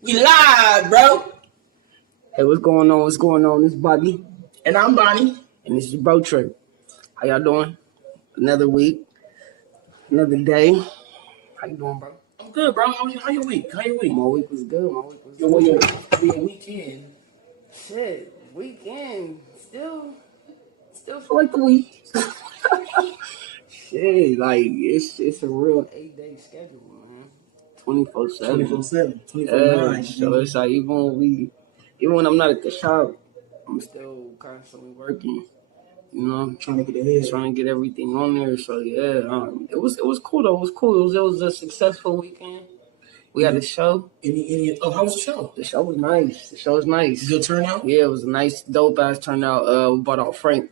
We live, bro. Hey, what's going on? What's going on? This is Bobby. And I'm Bonnie. And this is Bro Trip. How y'all doing? Another week. Another day. How you doing, bro? I'm good, bro. How your week? My week was good. Your weekend. Shit, weekend. Still feel like the week. Shit, like, it's a real 8-day schedule, man. 24/7. 24/7. 24/9. So it's like, even when I'm not at the shop, I'm still constantly working. You know, trying to get ahead, trying to get everything on there. So yeah, it was cool though. It was cool. It was a successful weekend. We had a show. How was the show? The show was nice. Good turnout. Yeah, it was a nice, dope ass turnout. We brought out Frank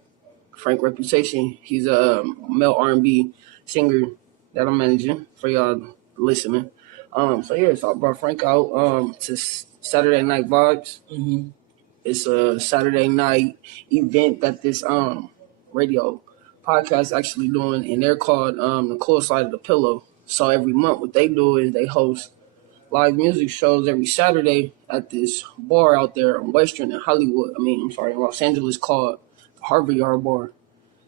Reputation. He's a male R&B singer that I'm managing for y'all listening. So I brought Frank out to Saturday Night Vibes. Mm-hmm. It's a Saturday night event that this radio podcast actually doing, and they're called The Cool Side of the Pillow. So every month, what they do is they host live music shows every Saturday at this bar out there in Western in Hollywood. In Los Angeles called the Harvard Yard Bar.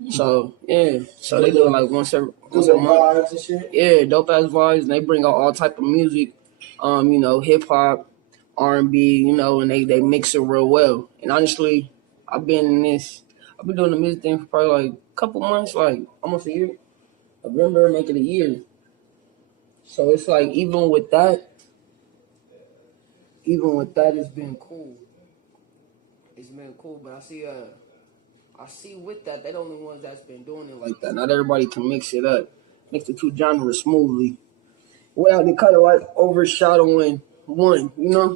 Mm-hmm. So yeah, they do it like once a month. And shit. Yeah, dope ass vibes, and they bring out all type of music, hip hop, R&B, and they mix it real well. And honestly, I've been doing the music thing for probably like a couple months, like almost a year. November, make it a year. So it's like even with that, it's been cool. It's been cool, but I see with that, they're the only ones that's been doing it like that. Not everybody can mix the two genres smoothly, without the kind of like overshadowing one.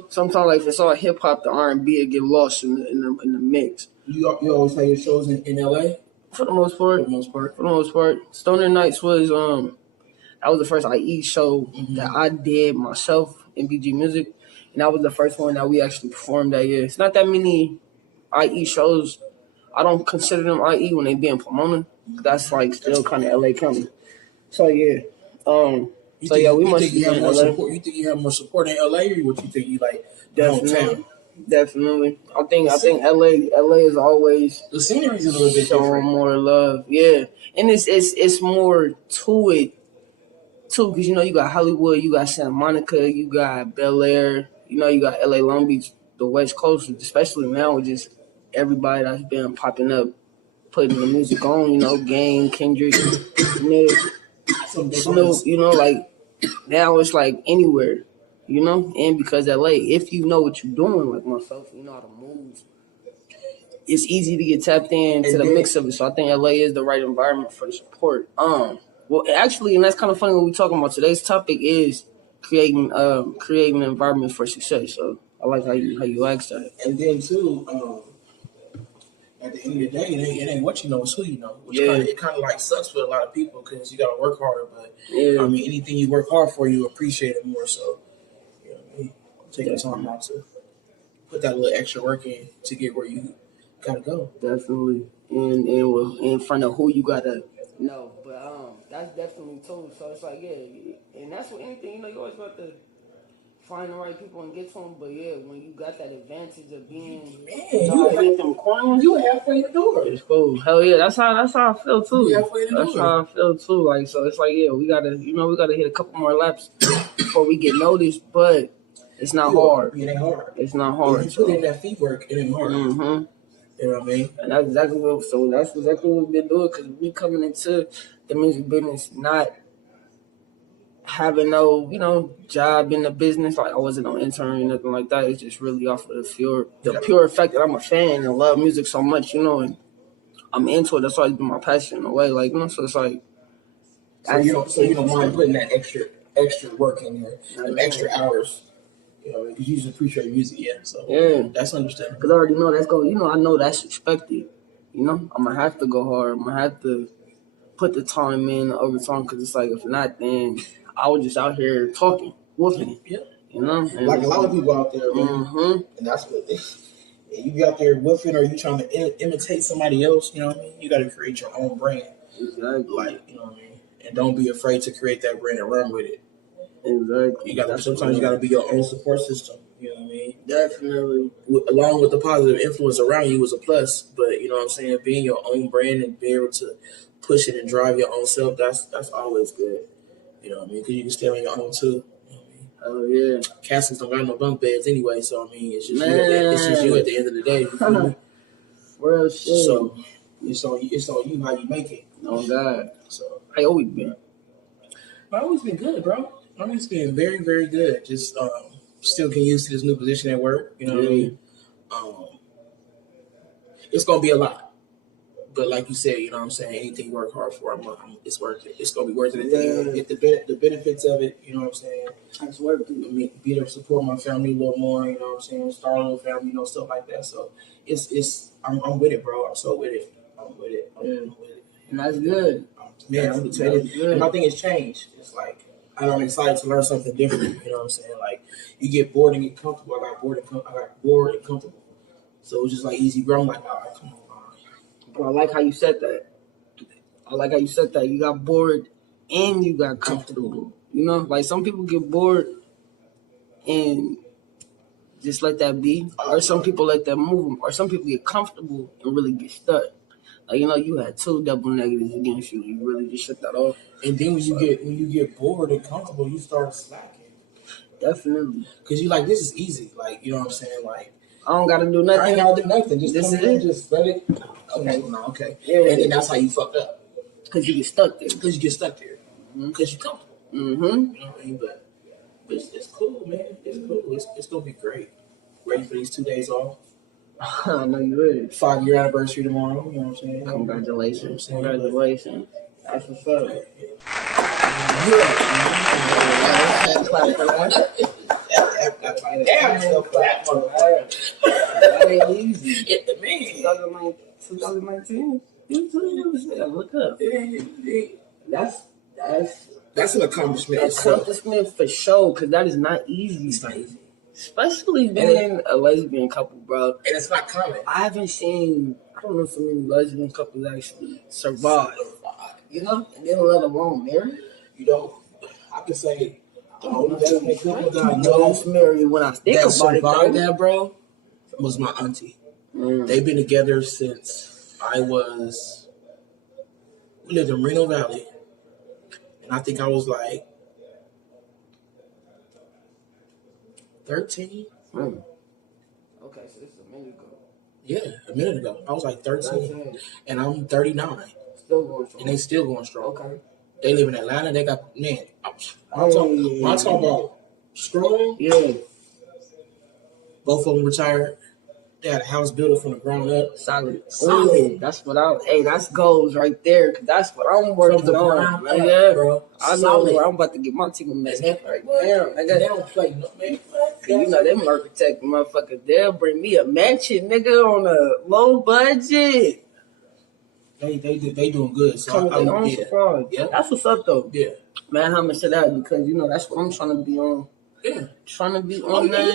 Sometimes like if it's all hip hop, the R&B it get lost in the mix. You always have your shows in LA? For the most part. Stoner Nights was that was the first IE show that I did myself, M.B.G music, and that was the first one that we actually performed that year. It's not that many IE shows. I don't consider them IE when they be in Pomona. That's like still kind of LA County. So yeah. We must be in LA. You think you have more support in LA, or what you think you like? Definitely. I think LA is always the scenery's a little bit showing different. more love. Yeah, and it's more to it too, because you got Hollywood, you got Santa Monica, you got Bel Air, you got LA, Long Beach, the West Coast, especially now with just everybody that's been popping up, putting the music on. Game, Kendrick, Nick, Snoop. Like now it's like anywhere. And because LA, if you know what you're doing, like myself, you know how to move, it's easy to get tapped into the mix of it. So I think LA is the right environment for the support. Well, actually, and that's kind of funny when we're talking about today's topic is creating an environment for success. So I like how you asked that. And then too, at the end of the day, it ain't what you know, it's who you know. Which it kind of like sucks for a lot of people because you got to work harder. But anything you work hard for, you appreciate it more. So take the time out to put that little extra work in to get where you gotta go. Definitely, and in front of who you gotta know. But that's definitely too. So it's like and that's what anything you always got to find the right people and get to them. But when you got that advantage of being hit them corners, you halfway to do it. It's cool. Hell yeah, that's how I feel too. That's how I feel too. Like so, it's like we gotta hit a couple more laps before we get noticed, but. It's not hard. It ain't hard. It's not hard. If you put in that feet work, it ain't hard. Mm-hmm. You know what I mean? And that's exactly what we've been doing because we coming into the music business not having no, job in the business. Like I wasn't no intern or nothing like that. It's just really off of the pure fact that I'm a fan and love music so much, and I'm into it. That's always been my passion in a way. Like, so it's like. So you don't mind putting that extra work in there, them extra hours. Because you just appreciate music, So that's understandable. Because I already know that's I know that's expected. I'm gonna have to go hard. I'm gonna have to put the time in over time. Because it's like if not, then I was just out here talking, woofing. Yeah. And like a lot of people out there, man. Mm-hmm. And that's what you be out there woofing, or you trying to imitate somebody else. You know what I mean? You got to create your own brand. Exactly. Like you know what I mean? And don't be afraid to create that brand and run with it. Exactly. Sometimes you gotta be your own support system. mean? Definitely. Along with the positive influence around you was a plus, but you know what I'm saying? Being your own brand and being able to push it and drive your own self, that's always good. You know what I mean? Because you can stay on your own too. Oh yeah. Castles don't got no bunk beds anyway, so I mean, it's just you at the end of the day. You feel me? Real shit. So it's on you how you make it. Oh God. So I always been. I've always been good, bro. I've always been very, very good. Just still getting used to this new position at work. You know what I mean? It's gonna be a lot. But like you said, you know what I'm saying, anything you work hard for, it's worth it. It's going to be worth it. Get the benefits of it, you know what I'm saying. It's worth it. I mean, be able to support my family a little more, you know what I'm saying, start a little family, you know, stuff like that. So I'm with it, bro. I'm so with it. I'm with it. And that's good. Man, I'm going to tell you. And my thing has changed. It's like, I'm excited to learn something different, you know what I'm saying. Like, you get bored and get comfortable. I got bored and comfortable. So it was just like easy growing, like, all right, come on. Bro, I like how you said that. You got bored and you got comfortable. You know, like some people get bored and just let that be. Or some people let that move them. Or some people get comfortable and really get stuck. Like, you know, you had 2 double negatives against you. You really just shut that off. And then when you get bored and comfortable, you start slacking. Definitely. Because you like, this is easy. Like, you know what I'm saying? Like, I don't got to do nothing. I ain't got to do nothing. Just this come in, just let it. Okay. Yeah. And then that's how you fucked up. Because you get stuck there. Because you're comfortable. Mm-hmm. You know what I mean? But it's cool, man. It's cool. It's going to be great. Ready for these 2 days off? I know you ready. 5-year anniversary tomorrow. You know what I'm saying? Congratulations. Congratulations. That's what's up. That ain't easy. 2019. Look up. That's an accomplishment. Accomplishment for sure, because that is not easy. It's not easy. Especially being a lesbian couple, bro. And it's not common. I don't know so many lesbian couples actually survive. You know? And then let alone marry. You know, I can say, lesbian couple that I know married when I think that about it, survived that, bro, was my auntie. They've been together since we lived in Reno Valley. And I think I was like 13. Okay, so this is a minute ago. Yeah, a minute ago. I was like 13. And I'm 39. Still going strong. And they still going strong. Okay. They live in Atlanta. They got, man, when I talk about strong, both of them retired. They had a house built from the ground up. Solid. That's that's goals right there. Cause that's what I'm working on. Bro. I know where I'm about to get my team messed up right now. They don't play no man. You know them architect motherfuckers. They'll bring me a mansion, nigga, on a low budget. They doing good. So yeah. That's what's up though. Yeah. Man, how much of that? Because you know that's what I'm trying to be on. Yeah. Trying to be on that.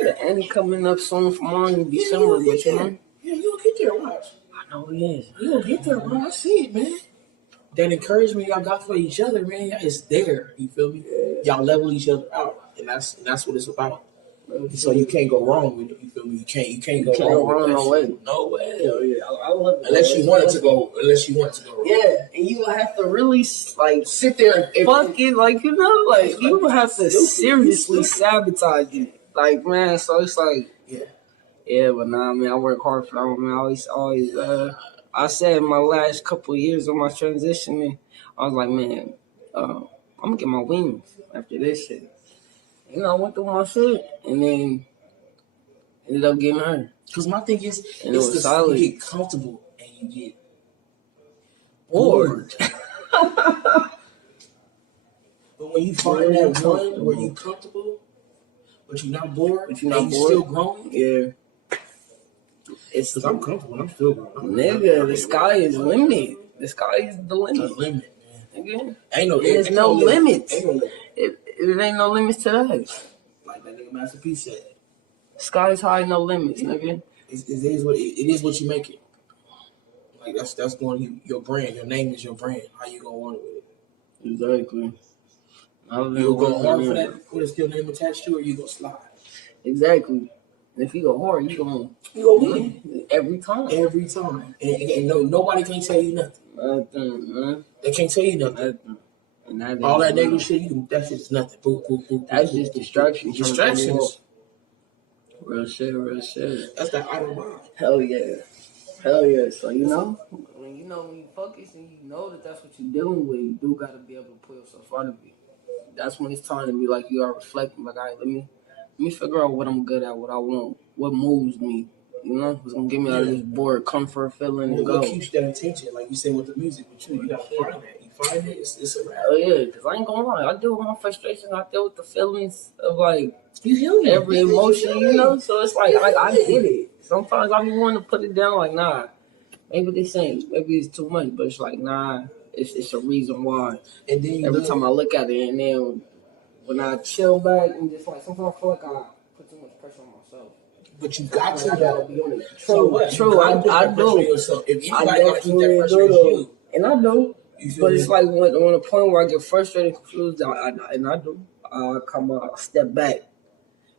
The end coming up soon from on in December, but you know. Yeah, you'll get there, watch. I know he is. You'll get there, bro. I see it, man. That encouragement y'all got for each other, man, it's there. You feel me? Yeah. Y'all level each other out. And that's what it's about. So you can't go wrong with it. You feel me? You can't go wrong. No way. No way. Yeah. I love it. Unless you want to go. Yeah, and you will have to really like sit there and fuck it, like you know, like you will have to seriously sabotage it. Like man, so it's like but nah, man, I work hard for that, man. I always. I said in my last couple of years of my transitioning, I was like, man, I'm gonna get my wings after this shit. You know, I went through my shit and then ended up getting hurt. Because my thing is, solid. You get comfortable and you get bored. But when you find that one where you comfortable, but you're not bored, still growing. It's because I'm comfortable and I'm still growing. Nigga, the sky is limit. The sky is the limit. The limit, man. Nigga, There's no limits. Ain't no limit. It ain't no limits to that. Like that nigga Master P said. Sky is high, no limits, nigga. It is what you make it. Like that's going your brand. Your name is your brand. How you gonna want it with it? Exactly. You go hard for that with a still name attached to, or you gonna slide. Exactly. And if you go hard, you go win every time. Every time, and nobody can tell you nothing. Nothing, man. They can't tell you nothing. And all that negative shit, that shit's nothing. That's just distractions. Distractions. Real shit. That's that idle mind. Hell yeah. So when you focus and you know that that's what you're dealing with, you do gotta be able to pull yourself out of it. That's when it's time to be like you are reflecting. Like, all right, let me figure out what I'm good at, what I want, what moves me. What's gonna get me out of this bored comfort feeling and go. What keeps that attention? Like you said with the music, with you gotta find that. You find it, it's a wrap. Oh yeah, because I ain't gonna lie, I deal with my frustrations, I deal with the feelings of like you feel every emotion, So it's like I get it. Sometimes I be wanting to put it down, like nah, maybe this ain't, maybe it's too much, but it's like nah, it's a reason why. And then every time I look at it, and then when I chill back and just like sometimes I feel like I put too much pressure on myself. But you got to be on it. True. I do. If anybody got to keep that pressure, it's you. And I do. But it's like when a point where I get frustrated, confused, and I do. I come out, I step back,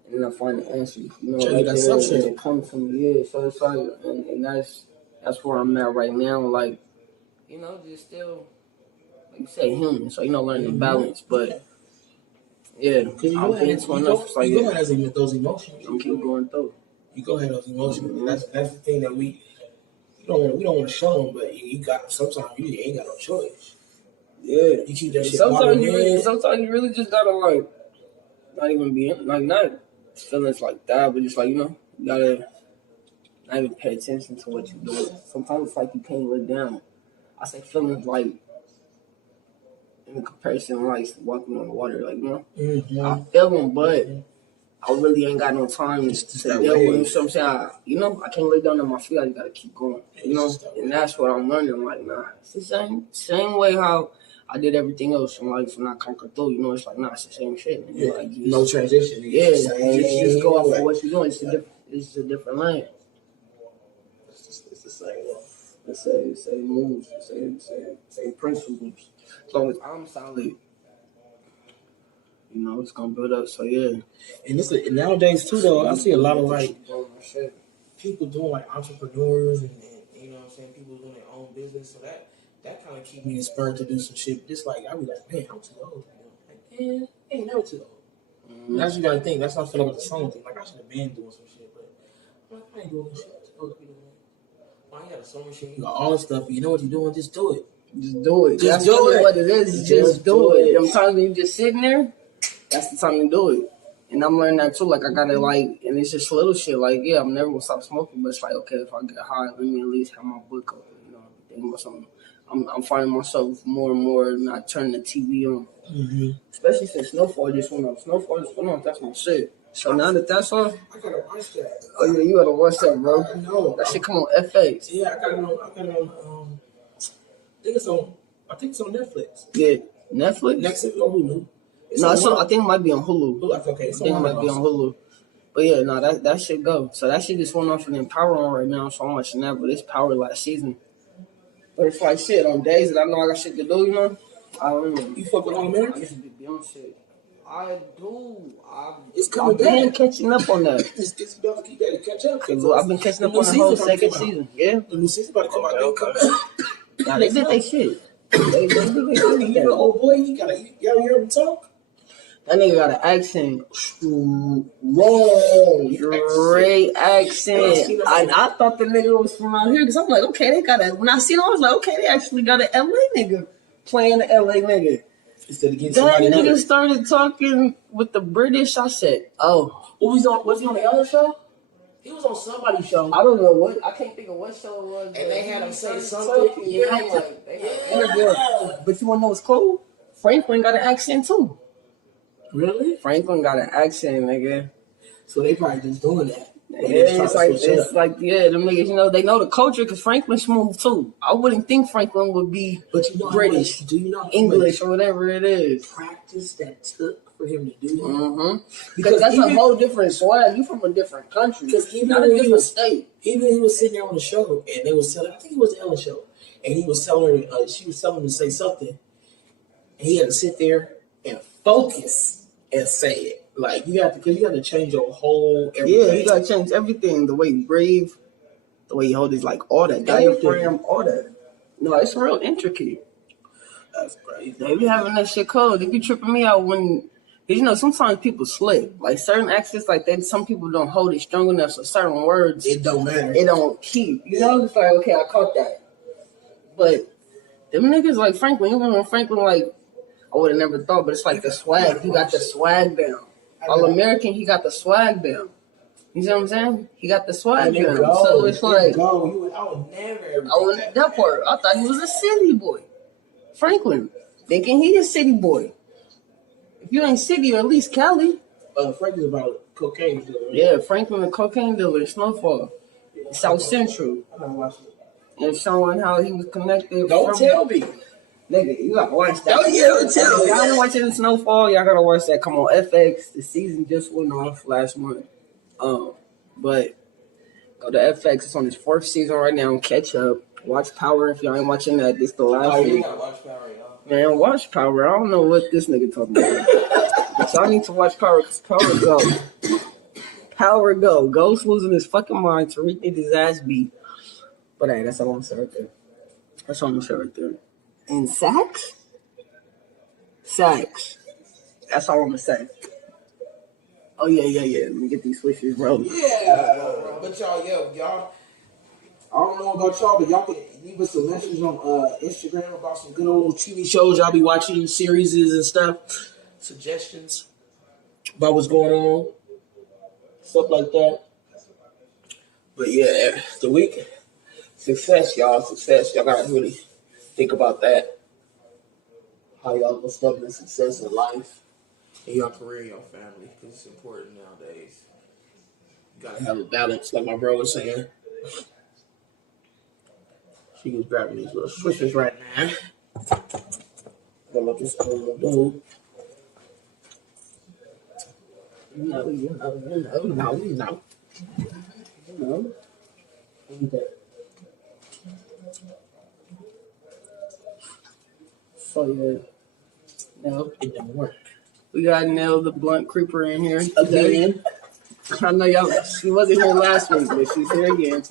and then I find the answer. That's something. It comes from me. So it's like, and that's where I'm at right now. Like, just still, like you say, human. So learning to balance, but. Yeah, because you go ahead as those emotions. You keep going through. You go ahead those emotions. Mm-hmm. That's the thing that we don't want to show them, but you got sometimes you ain't got no choice. Yeah, you keep that shit. Sometimes you really just gotta like not even be like not feelings like that, but just like you gotta not even pay attention to what you're doing. Sometimes it's like you can't look down. I say feelings like. In comparison, like walking on the water, like I feel them, but I really ain't got no time to deal with them. So I'm saying, I can't lay down on my feet. I just gotta keep going, And that's what I'm learning. Like, nah, it's the same way how I did everything else in life when I conquered through. It's like, nah, it's the same shit. Like, no transition. Yeah, just go off of what you're doing. It's a different lane. It's the same. The same moves, same principles. As long as I'm solid, it's gonna build up. So yeah. And nowadays too, though, I see a lot of like people doing like entrepreneurs and people doing their own business. So that kind of keep me inspired to do some shit. Just like I be like, man, I'm too old. Like, man, I ain't never too old. Mm-hmm. That's what you gotta think. That's not feeling like the song thing. Like I should have been doing some shit, but I'm like, I ain't doing this shit. I'm too old to be doing that. You got a sewing machine, you got all this stuff, but you know what you're doing, just do it. Just do it. That's really what it is. Just do it. Them times when you just sitting there, that's the time to do it. And I'm learning that too. Like I gotta and it's just little shit. Like I'm never gonna stop smoking, but it's like okay, if I get high, let me at least have my book open. Think about something. I'm finding myself more and more not turning the TV on. Mm-hmm. Especially since Snowfall just went off. That's my shit. So now that's on, I gotta watch that. Oh yeah, you gotta watch that, bro. I know. That shit come on FX. Yeah, I got it on. I think it's on Netflix. Yeah, Netflix. Netflix or Hulu. I think it might be on Hulu. Okay, I think it might be on Hulu. But yeah, that shit go. So that shit just went off and then Power on right now, so I'm watching that. But it's Power last season. But it's like shit on days that I know I got shit to do. I don't know. You fuck with All American? I used to be on shit. I do. It's coming back. I've been catching up on that. It's about to keep that to catch up. I've been catching up on the whole second season. Yeah. The new season about to come out. Nah, they did their shit. They did their shit. You know, old boy, you gotta hear him talk. That nigga got an accent. Great accent. I thought the nigga was from out here because I'm like, okay, they got a. When I seen him, I was like, okay, they actually got an LA nigga playing the LA nigga. Instead of getting that nigga else. Started talking with the British. I said, oh. Was he on the other show? He was on somebody's show. I don't know what. I can't think of what show it was. And they had him say something. Yeah. But you want to know what's cool? Franklin got an accent too. Really? Franklin got an accent, nigga. So they probably just doing that. Yeah, it's like them niggas, they know the culture because Franklin smooth too. I wouldn't think Franklin would be British, do you know English or whatever it is. Practice that took for him to do that. Mm-hmm. Because that's a whole different swag. You from a different country. Because not a different state. Even he was sitting there on the show and they was telling, I think it was the Ellen show, and he was telling her, she was telling him to say something, and he had to sit there and focus and say it. Like you have to, because you have to change your whole everything. Yeah, you gotta change everything. The way you breathe, the way you hold is like all that diaphragm, all that. No, it's real intricate. That's crazy. They be having that shit cold. They be tripping me out when, cause you know sometimes people slip. Like certain accents, like that. Some people don't hold it strong enough. So certain words, it don't matter. It don't keep. You know, it's like okay, I caught that. But them niggas like Franklin, even when Franklin like, I would have never thought, but it's like the swag. He got the swag down. All American, he got the swag down. You see what I'm saying? He got the swag down. So it's like, I would never. That part. I thought he was a city boy. Franklin, thinking he a city boy. If you ain't city, you're at least Cali. Franklin's about cocaine dealer. Yeah, Franklin, a cocaine dealer, Snowfall, South Central. And showing how he was connected. Don't tell me. Nigga, you gotta watch that. Don't tell me. Y'all ain't watching Snowfall, y'all gotta watch that. Come on, FX. The season just went off last month. But go to FX. It's on its 4th season right now. Catch up. Watch Power if y'all ain't watching that. This the last one. You gotta watch Power, y'all. Man, watch Power. I don't know what this nigga talking about. But y'all need to watch Power because Power go. Power go. Ghost losing his fucking mind. Tariq need his ass beat. But hey, that's all I'm gonna say right there. That's all I'm gonna say right there. And Sacks? Sacks. That's all I'm gonna say. Oh yeah. Let me get these switches rolling. Yeah, but y'all. I don't know about y'all, but y'all can leave us some messages on Instagram about some good old TV shows y'all be watching, series and stuff. Suggestions about what's going on, stuff like that. But yeah, the week, success, y'all. Success. Y'all gotta really think about that. How y'all gonna step into success in life, in your career, your family, because it's important nowadays. You gotta have a balance, like my bro was saying. She was grabbing these little switches right now. Gonna let this old dude. You know. So yeah. No, it don't work. We got Nell the blunt creeper in here again. I know y'all. She wasn't here last week, but she's here again.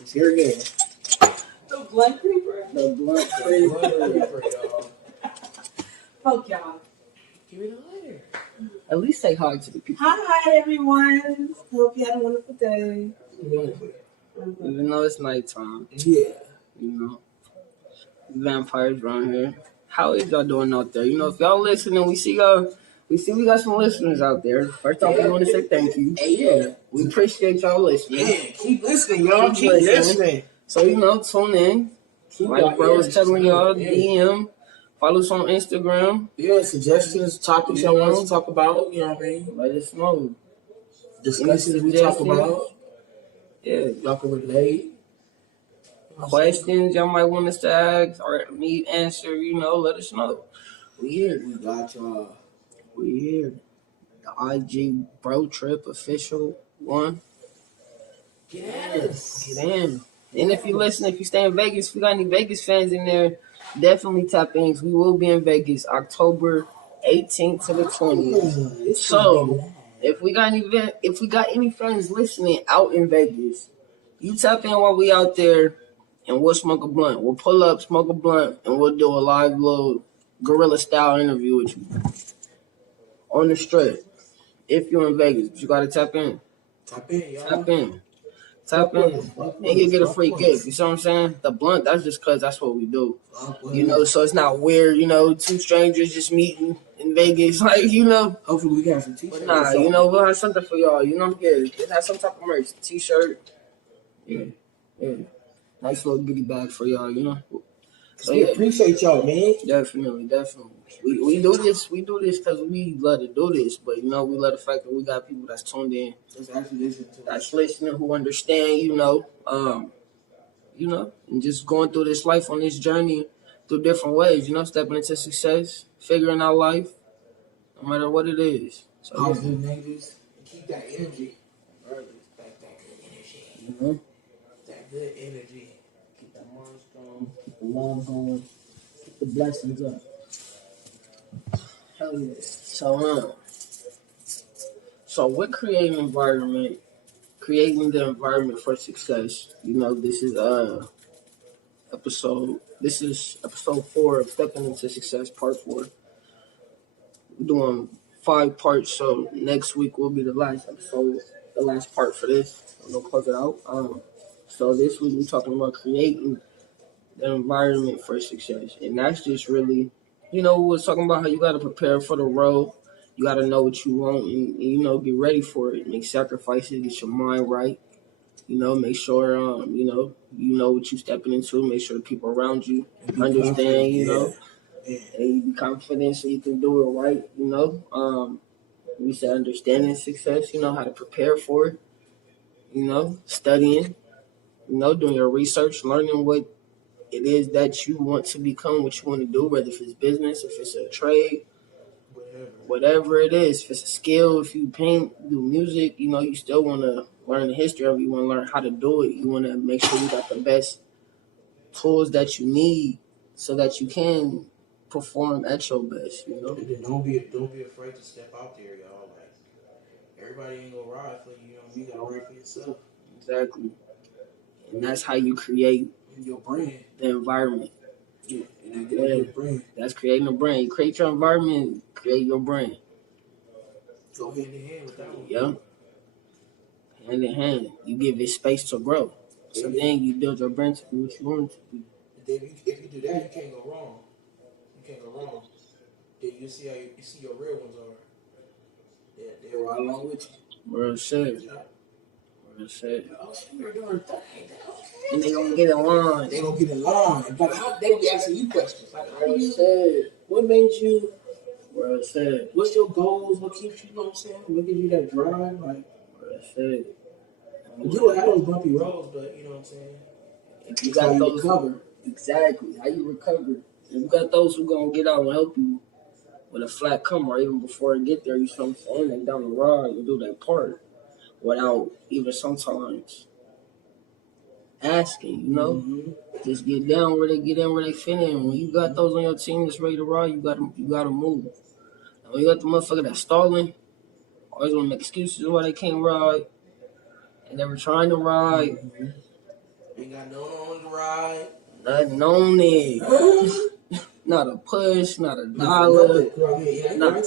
The blunt creeper? The blunt creeper, y'all. Fuck y'all. Give me the lighter. At least say hi to the people. Hi, everyone. Hope you had a wonderful day. Even though it's nighttime. Yeah. You know. Vampires around here. How is y'all doing out there? You know, if y'all listening, we see we got some listeners out there. First off, we want to say thank you. Yeah. We appreciate y'all listening. Yeah, keep listening, y'all. Keep listening. So, you know, tune in. Like bro was telling y'all, DM. Follow us on Instagram. Yeah, suggestions, topics y'all want us to talk about. You know what I mean? Let us know. Discussions we talk about. Yeah. Y'all can relate. Questions y'all might want us to ask or need answer, you know, let us know. We here. We got y'all. We here. The IG Bro Trip official one. Yes. Get in. And if you listen, if you stay in Vegas, if we got any Vegas fans in there, definitely tap in. We will be in Vegas October 18th to the 20th. So if we got any friends listening out in Vegas, you tap in while we out there and we'll smoke a blunt. We'll pull up, smoke a blunt, and we'll do a live little Guerilla style interview with you on the strip. If you're in Vegas, but you gotta tap in. Tap in, y'all. Tap in. And you get a free gift. You see what I'm saying? The blunt, that's just because that's what we do. You know, so it's not weird, you know, two strangers just meeting in Vegas. Like, you know. Hopefully we got some t-shirts. Nah, you know, we'll have something for y'all. You know, yeah, it has some type of merch. T-shirt. Yeah. Nice little goodie bag for y'all, you know. So we appreciate y'all, man. Definitely. We do this because we love to do this, but you know, we love the fact that we got people that's tuned in, that's listening, who understand, you know, and just going through this life on this journey through different ways, you know, stepping into success, figuring out life, no matter what it is. So positive, negatives, keep that energy. That good energy. Mm-hmm. That good energy. Keep that mind strong, keep the love going, keep the blessings up. Hell yeah. So with creating the environment for success. This is episode 4 of Stepping into Success, part 4. We're doing 5 parts, so next week will be the last episode, the last part for this. I'm gonna close it out. So this week we're talking about creating the environment for success, and that's just really, we was talking about how you got to prepare for the road. You got to know what you want, and get ready for it. Make sacrifices, get your mind right. Make sure you know what you're stepping into. Make sure the people around you understand. And you be confident so you can do it right. We said understanding success. How to prepare for it. Studying. Doing your research, learning what it is that you want to become, what you want to do, whether if it's business, if it's a trade, whatever it is, if it's a skill, if you paint, do music, you still want to learn the history of it. You want to learn how to do it. You want to make sure you got the best tools that you need so that you can perform at your best. And then don't be afraid to step out there, y'all. Like, everybody ain't gonna ride for you. You gotta ride for yourself. Exactly. And that's how you create your brand, the environment. Yeah, and your brand. That's creating a brand. You create your environment, create your brand. Go hand in hand with that one. Yeah. Hand in hand. You give it space to grow. So then you build your brand to be what you want it to be. And then if you do that, you can't go wrong. Then you see how you see your real ones are. They're right along with you. Real shit. We're doing thing. And they gonna get in line. But they be asking you questions. Like, what made you? Real shit. What's your goals? What keeps you? You know what I'm saying? What gives you that drive? Like, real shit. You will have those bumpy roads, but you know what I'm saying? If you got those recover. Exactly. How you recover. If you got those who gonna get out and help you with a flat come, or even before you get there, you know what I'm saying? They down the road, you do that part without even sometimes asking, Just get down where they get in, where they fit in. When you got those on your team that's ready to ride, you gotta move. And when you got the motherfucker that's stalling, always wanna make excuses why they can't ride, and they were trying to ride. Ain't got no on the ride. Nothing on it. Not a push, not a dollar, not a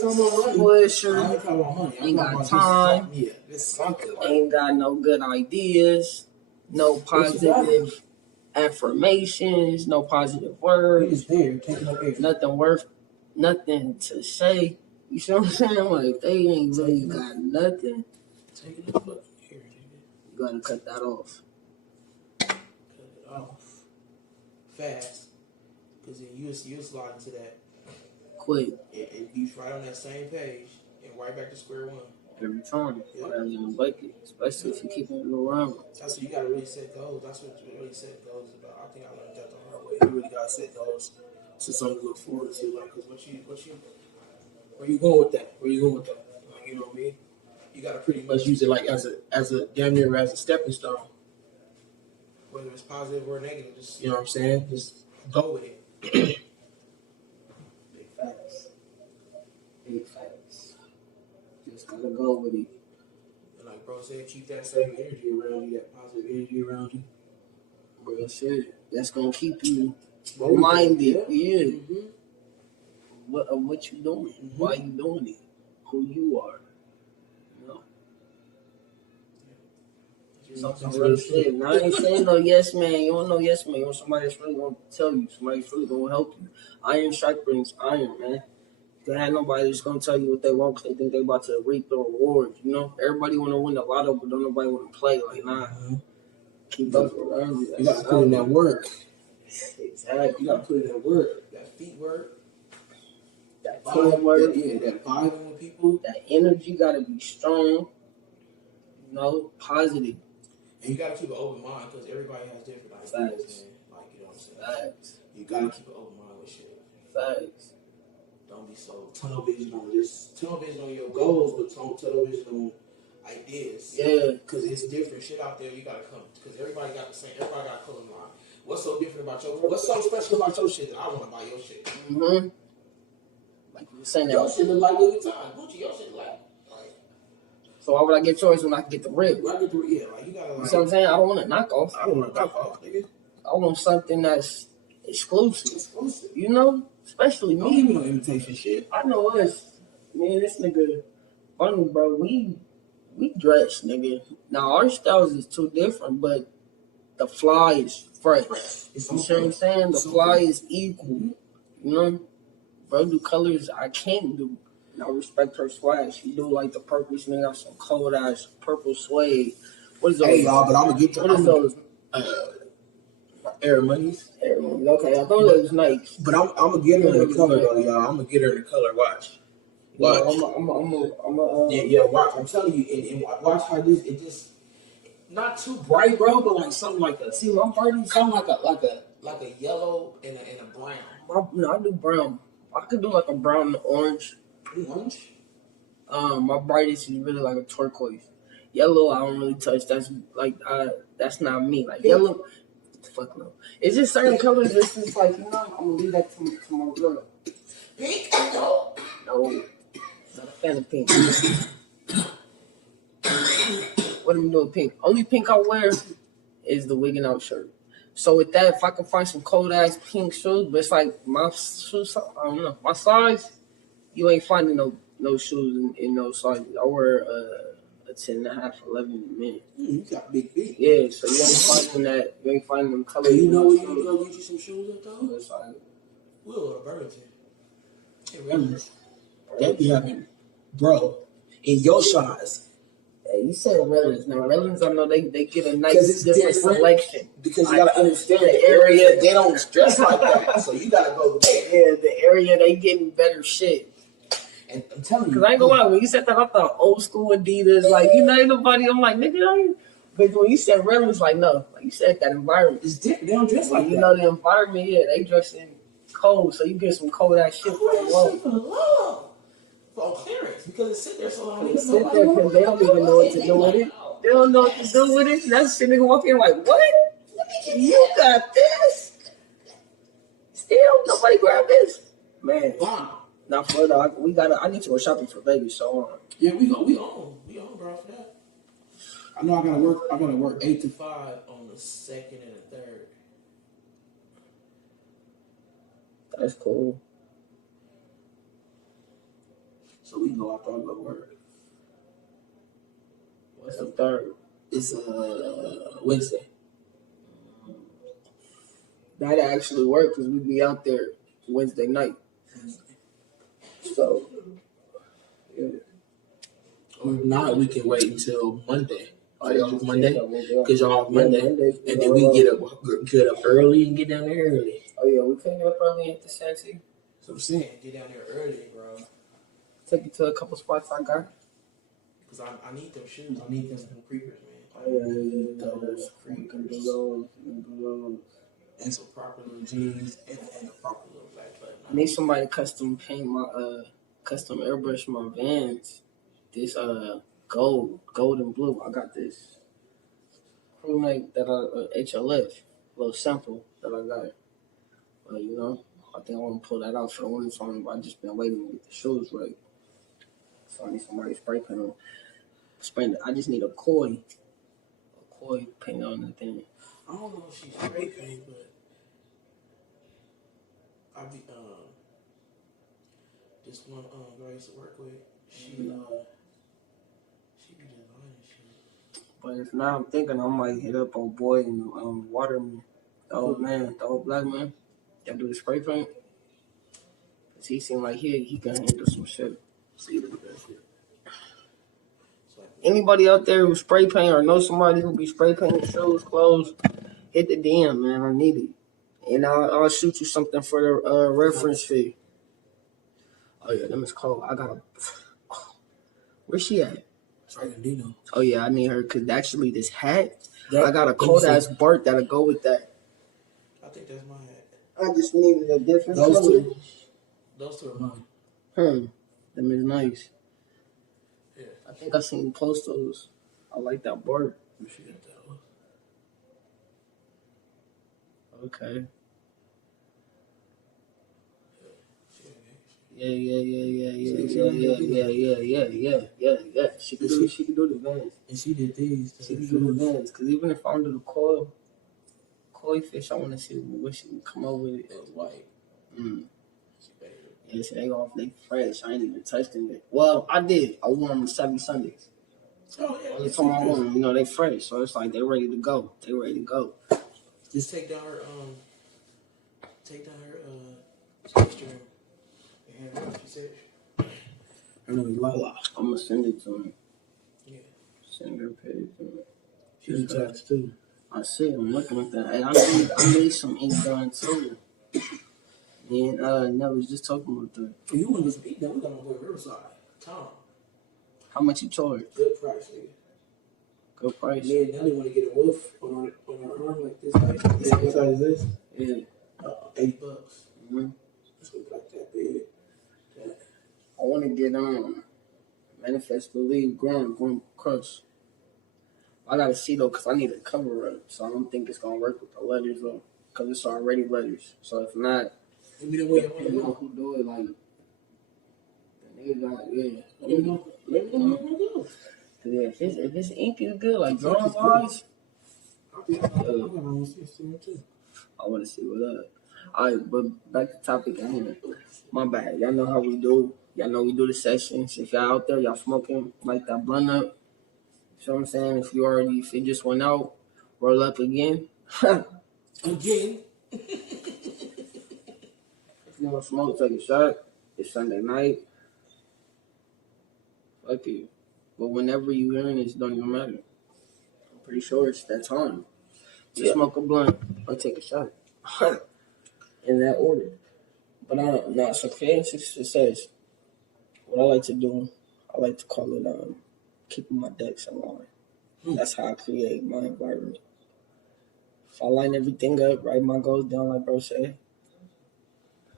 pusher. Ain't got time. Ain't got no good ideas. No positive affirmations. No positive words. Nothing to say. You see what I'm saying? Like, they ain't really got nothing. You gotta cut that off. Fast. Because then you slide into that. Quick. And you right on that same page and right back to square one. Every time. Rather than a bucket. Especially if you keep moving around. That's what you gotta really set goals. That's what really set goals is about. I think I learned that the hard way. You really gotta set goals to something to look forward to. Like, because where you going with that? Like, you know what I mean? You gotta pretty much use it like as a damn near as a stepping stone. Whether it's positive or negative, just, you know what I'm saying? Just go with it. Big facts. Just gotta go with it. And like bro said, keep that same energy around you, that positive energy around you. Real shit. That's gonna keep you minded. Yeah. Mm-hmm. What you doing? Mm-hmm. Why you doing it? Who you are. Something real shit. Now, I ain't saying no yes man. You don't know yes man. You want somebody that's really gonna tell you. Somebody that's really gonna help you. Iron sharpens iron, man. You can't have nobody that's gonna tell you what they want because they think they about to reap the rewards. Everybody want to win the lotto, but don't nobody want to play. Like, nah. Keep those around you. You gotta put in that work. Exactly. You gotta put in that work. That feet work. That teamwork. That vibing with people. That energy gotta be strong. Positive. And you gotta keep an open mind because everybody has different ideas, man. Like, you know what I'm saying? Facts. You gotta keep an open mind with shit. Facts. Don't be so tunnel vision on your goals, but tunnel vision on ideas. Yeah. Because it's different shit out there. You gotta come because everybody got the same. Everybody got a color line. What's so different about what's so special about your shit that I want to buy your shit? Mm-hmm. Like you were saying, your shit look like Louis Vuitton. Gucci, your shit look like. So why would I get yours when I can get the rip? Like you gotta. You see what I'm saying? I don't want a knockoff. I don't want a knockoff, nigga. I want something that's exclusive. You know, especially Don't me. give me no imitation shit. I know us. Man, this nigga, funny, bro. We dress, nigga. Now our styles is too different, but the fly is fresh. You see what I'm saying? The fly is equal. You know, bro, do colors I can't do. And I respect her swag. She do like the purple. She got some cold ass purple suede. What is those? Hey y'all, but I'm gonna get What is those? Air Monies. Air Monies. Okay, I thought that was nice. But I'm gonna get her in the color though, y'all. I'm gonna get her in the color. Watch. Yeah, watch. I'm telling you, and watch how it just not too bright, bro, but like something like a something like a yellow and a brown. No, I do brown. I could do like a brown and orange. Orange? My brightest is really like a turquoise. Yellow, I don't really touch. That's like that's not me. Like yellow, fuck no. It's just certain colors. It's just like, you know, I'm gonna leave that to my girl. Pink? No. Not a fan of pink. What am I doing pink? Only pink I wear is the wigging out shirt. So with that, if I can find some cold ass pink shoes, but it's like my shoes, I don't know. My size, you ain't finding no shoes in those sizes. I wear a 10.5, 11 minutes. You got big feet. Yeah, so you ain't finding that. You ain't finding them colors. Hey, you know where you can go get you some shoes at though? It's like, we'll go to Burlington. They be having, bro, in your size. Hey, you said Relins. Now Relins, I know they get a nice different selection. Because you gotta understand the area, they don't dress like that. So you gotta go there. Yeah, the area they getting better shit. And I'm telling you, because I ain't gonna lie, when you said that, I thought old school Adidas, like, you know, ain't nobody. I'm like, nigga, I ain't. But when you said Relins, like, no, like you said, that environment. It's different. They don't dress like you that. know, the environment, yeah, they dress in cold, so you get some cold ass shit for the low. On clearance, because it sit there so long. They sit there because they don't even know what to do with it. They don't know what to do with it. That shit nigga walk in like, what? You got this? Still, nobody grab this? Man. Wow. Not for though. I need to go shopping for Vegas, so yeah, we on, bro, for that. I know I gotta work 8 to 5 on the 2nd and the 3rd. That's cool. So we can go after I go to work. What's the 3rd? It's Wednesday. That actually work because we be out there Wednesday night. So, yeah. Or if not, we can wait until Monday. Oh, y'all Monday? Because y'all off Monday. And then we get up early and get down there early. Oh, yeah, we can get up early at the Shanty. So I'm saying, get down there early, bro. Take you to a couple spots I got. Because I need them shoes. I need them creepers, man. Oh, yeah. Those creepers. And some proper little jeans and a proper little black button. I need somebody to custom paint my custom airbrush my Vans. This gold and blue. I got this crew neck that HLF little sample that I got. You know, I think I want to pull that out for the winter time, but I just been waiting to get the shoes right. So I need somebody to spray paint them. I just need a koi paint on the thing. I don't know if she's spray paint, but I be this one girl I used to work with, she be designing shit. But if not, I'm thinking I might hit up old boy and Waterman, the old black man that do the spray paint. Cause he seemed like he can handle some shit. See the best shit. Anybody out there who spray paint or know somebody who be spray painting shoes, clothes, hit the DM, man. I need it. And I'll shoot you something for the reference fee. Oh, yeah, them is cold. I got where's she at? Dino. Oh, yeah, I need her because actually this hat, I got a cold-ass Bart that'll go with that. I think that's my hat. I just needed a different color. Those two are mine. Them is nice. Yeah. I think I seen post those. I like that Bart. We should get that one. Okay. Yeah. She can do the Vans. And she did these. She can do the Vans. Because even if I don't do the koi fish, I want to see what she can come up with. It was white. Yeah, so they fresh. I ain't even touched them yet. Well, I did. I wore them Saturday Sundays. Oh, yeah. Only time I wore them, they fresh. So it's like they ready to go. Just take down her Instagram. And she said, her name is Lala. I'm gonna send it to him. Yeah. Send her page to him. She's attached too. I see. I'm looking at that. Hey, I need some ink done too. And I was just talking about that. If you want to speak, then we're gonna go to Riverside. Tom. How much you charge? Good price, nigga. Good price. Me and Nelly want to get a wolf on her arm like this. Like, what size is this? Yeah. $80. Mm-hmm. It's gonna be like that big. Yeah. I want to get Manifest Believe Growing Crush. I gotta see though, cause I need a cover up, so I don't think it's gonna work with the letters though, cause it's already letters. So if not, Let me know where you know who do it, like the nigga got Let me know where it goes. Yeah, if his ink is good, like drawing wise, I want to see what up. All right, but back to topic at hand. My bad. Y'all know how we do. Y'all know we do the sessions. If y'all out there, y'all smoking, light that blunt up. You know what I'm saying? If it just went out, roll up again. Again. If you want to smoke, take a shot. It's Sunday night. Fuck you. But whenever you hearing this, it don't even matter. I'm pretty sure it's that time. Just smoke a blunt or take a shot. In that order. But so creating success, what I like to do, I like to call it keeping my ducks in line. That's how I create my environment. If I line everything up, write my goals down like bro said,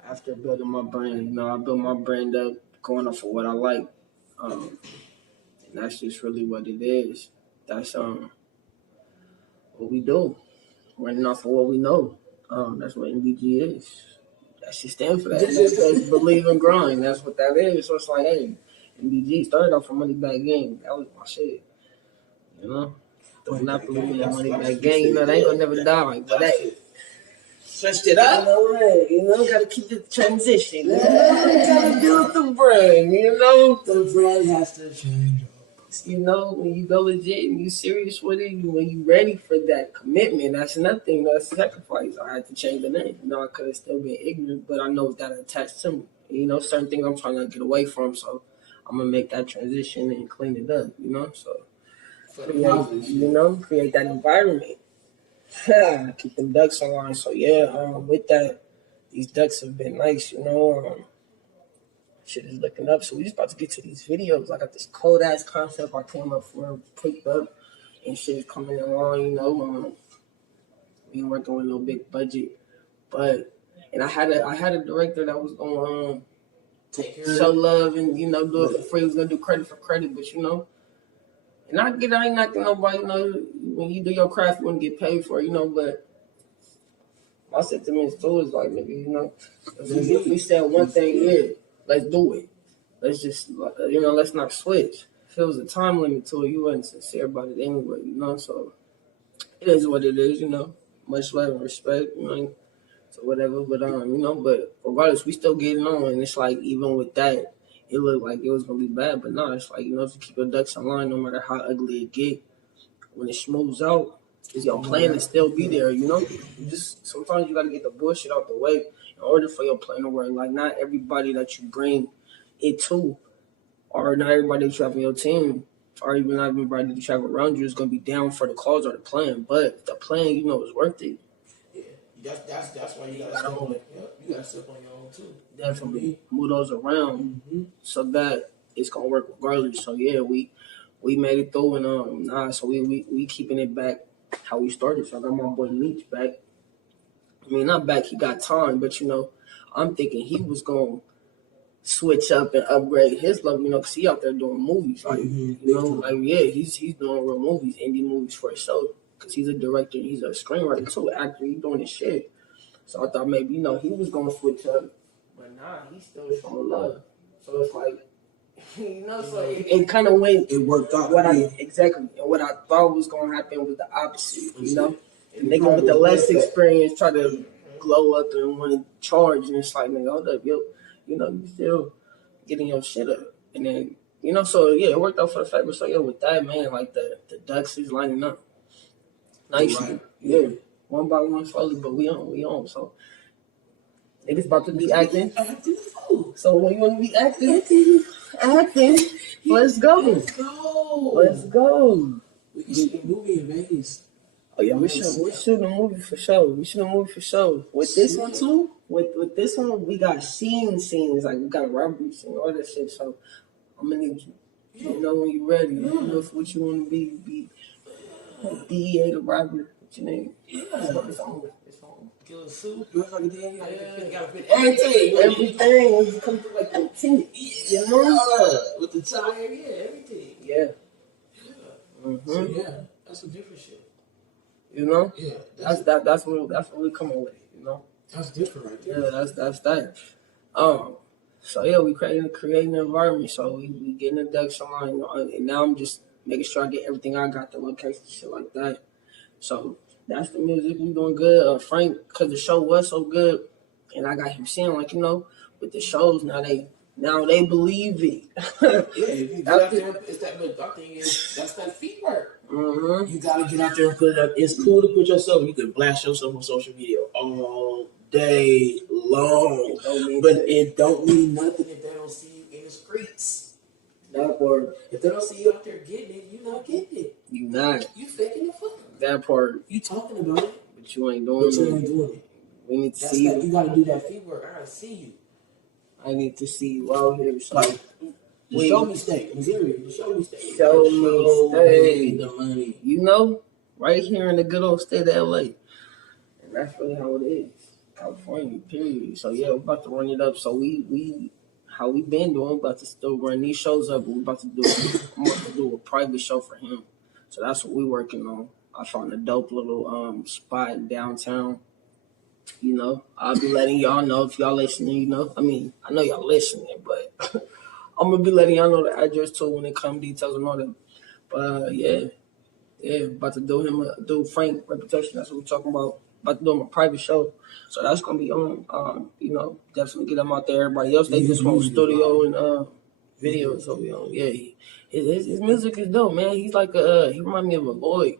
after building my brand, I build my brand up going off of what I like. And that's just really what it is. That's what we do. Running off of what we know. That's what M.B.G is. That should stand for that. That's believe and grind. That's what that is. So it's like, hey, M.B.G started off from Money Back Gang. That was my shit. Don't not believe in that Money Back Gang. They ain't gonna never die. But hey, Switched it up. Gotta keep the transition. Gotta build the brand. The brand has to change. When you go legit and you serious with it, when you ready for that commitment, that's nothing. That's sacrifice. I had to change the name. I could have still been ignorant, but I know that attached to me. Certain things I'm trying to get away from, so I'm gonna make that transition and clean it up. So create that environment. Keep them ducks on line. So with that, these ducks have been nice. Shit is looking up, so we just about to get to these videos. I got this cold ass concept I came up for, picked up, and shit is coming along. We ain't working with no big budget, and I had a director that was gonna show love and do it for free. He was gonna do credit for credit, but and I ain't knocking nobody. When you do your craft, you want to get paid for it, but my sentiments too is like, nigga, if we said one thing, let's do it. Let's just, let's not switch. If there was a time limit to it, you wasn't sincere about it anyway, So it is what it is, Much love and respect, so whatever. But but regardless, we still getting on, and it's like even with that, it looked like it was gonna be bad, but no, it's like if you keep your ducks in line, no matter how ugly it get, when it smooths out, is your plan to still be there, You just sometimes you gotta get the bullshit out the way in order for your plan to work. Like not everybody that you bring it to, or not everybody that you have on your team, or even not everybody that you have around you is gonna be down for the cause or the plan. But the plan, is worth it. Yeah, that's why you gotta step on it. You gotta step on your own too. Definitely move those around so that it's gonna work regardless. So we made it through, and so we keeping it back how we started. So I got my boy Meech back. I mean, not back. He got time, but I'm thinking he was gonna switch up and upgrade his level. Because he out there doing movies, like he's doing real movies, indie movies for himself. Because he's a director, he's a screenwriter too, actor. He's doing his shit. So I thought maybe he was gonna switch up, but nah, he's still showing love. So it's like, so it kind of went. It worked out. Exactly. And what I thought was going to happen was the opposite, The nigga with the less experience try to glow up and want to charge, and it's like, nigga, hold up, yo. You still getting your shit up. And then, so yeah, it worked out for the favor. So yeah, with that, man, like the ducks is lining up. Nicely. Right. Yeah. One by one, slowly, but we on. So niggas about to be acting. So when you want to be acting. Let's go. We can shoot a movie in Vegas. Oh yeah, we're shooting a movie for sure. With this one too. With this one, we got scenes like we got a robbery scene, all that shit. So I'm gonna need you. You know when you're ready. You know what you want to be. DEA the robbery. What's your name? Yeah. It's on. Get a suit. You gotta fit everything. When you come through like the lieutenant. With the tie, everything. Yeah. Mm-hmm. So yeah, that's some different shit. Yeah. That's what we come up with. That's different right there. Yeah, that's that. So yeah, we creating an environment. So we getting the duck salon, and now I'm just making sure I get everything I got, the location, shit like that. So that's the music. We doing good. Frank, because the show was so good, and I got him saying like, with the shows now they believe it. If you get out there, it's that. But I think that's that feet work. Mm-hmm. You gotta get out there and put it up. It's cool to put yourself. You can blast yourself on social media all day long, but it don't mean nothing if they don't see you in the streets. That part. If they don't see you out there getting it, you not getting it. You not. You faking the fuck. That part. You talking about it, but you ain't doing it. We need to see you. You gotta do that feet work. I gotta see you. I need to see you out here. So. Like, show me state, Missouri. Show me state. Show me state. The money. Right here in the good old state of LA. And that's really how it is. California, period. So yeah, we're about to run it up. So we how we been doing, about to still run these shows up. I'm about to do a private show for him. So that's what we're working on. I found a dope little spot downtown. I'll be letting y'all know if y'all listening, I mean, I know y'all listening, but I'm going to be letting y'all know the address too when it comes details and all that. But yeah, about to do Frank Reputation. That's what we're talking about. About to do him a private show. So that's going to be on, definitely get them out there. Everybody else, they just want studio and video. So, his music is dope, man. He's like he reminds me of a Lloyd.